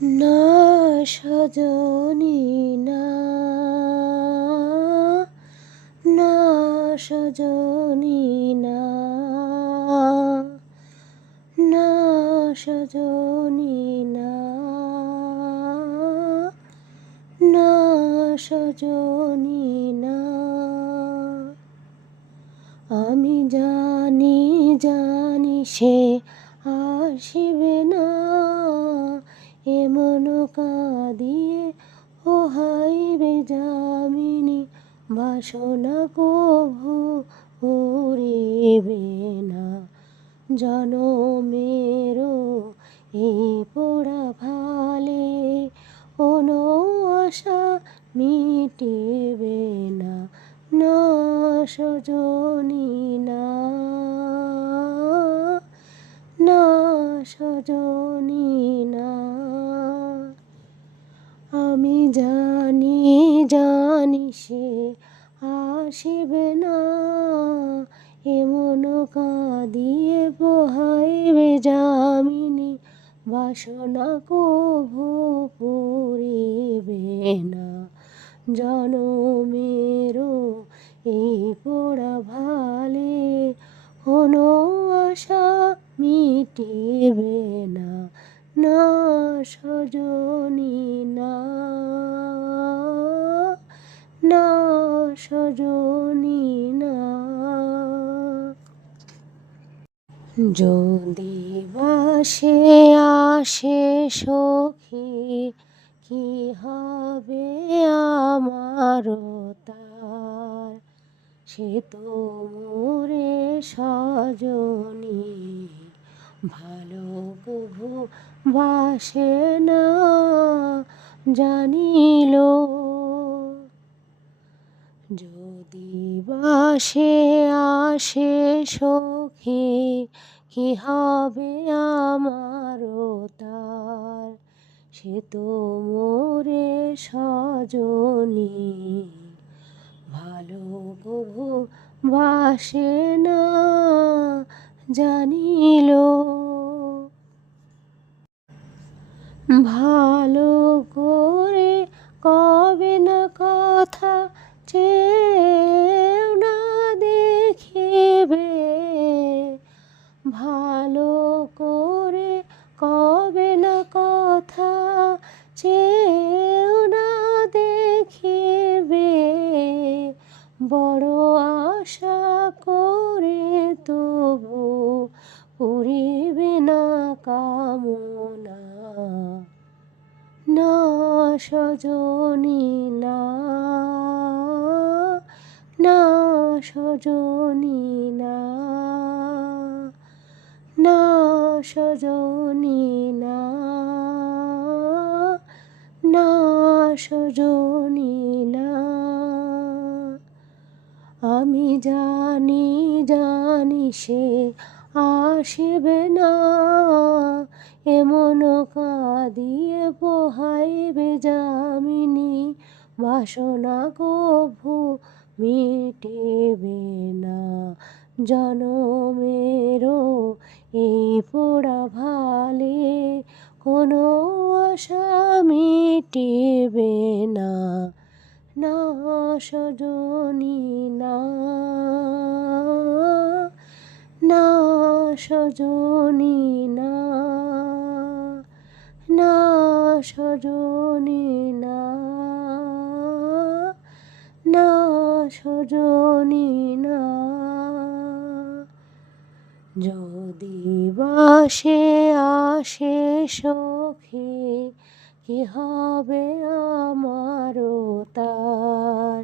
না সজনী না, না সজনী না, না সজনী না, না সজনী না। আমি জানি জানি সে আসিবে না, এমন কাঁদিয়ে ও হাইবে যামিনী, বাসনা কভু উড়িবে না। জনমেরও এই পোড়া ভালে কোনো আশা মিটিবে না। না সজনী না, না সজনী না। আমি জানি জানি সে আসিবে না, এমন কাঁদিয়ে পোহাইবে যামিনী, বাসনা কভু পুরিবে না। জনমেরও এই পোড়া ভালে কোনো আশা মিটিবে না। না সজনী না, না সজনী না। যদি বাসে আসে সখী, কি হবে আমার তার, সে তো মোরে সজনী ভালো কভু বাসে না জানিল। যদি বাসে আসে সখী, কি হবে আমার তার, সে তো মোরে সজনী ভালো কভু বাসে না জানিল। ভালো করে কবে না কথা, চেয়েও না দেখিবে। ভালো করে কবে না কথা, চেয়েও না দেখিবে। বড় আশা করে তবু পুরিবে না কামনা। না সজনী না, না সজনী না, না সজনী না, না সজনী না। আমি জানি জানি সে আসিবে না, এমন কাঁদিয়ে পোহাইবে যামিনী, বাসনা কভু মিটিবে না। জনমেরও এই পোড়া ভালে কোনো আশা মিটিবে না। না সজনী না, না সজনী না, না সজনী না, না সজনী না। যদি বাসে আসে সখী, কি হবে আমার তার,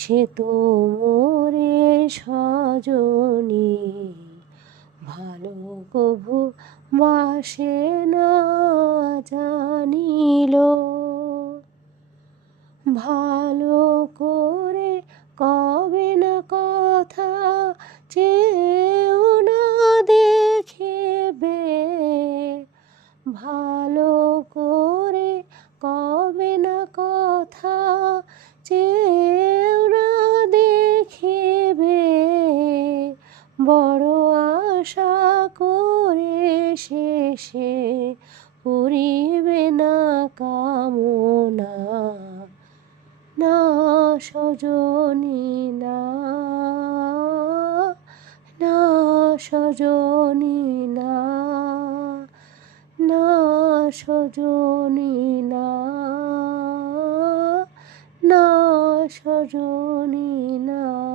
সে তো মোরে সজনী ভালো কভু বাসে না জানিল। ভালো করে কবে না কথা, চেয়েও না দেখিবে। ভালো করে কবে না কথা, চেয়েও না দেখিবে। বড় আশা করে শেষে পুরিবে না সজনী না, না সজনী না, না সজনী না, না সজনী না।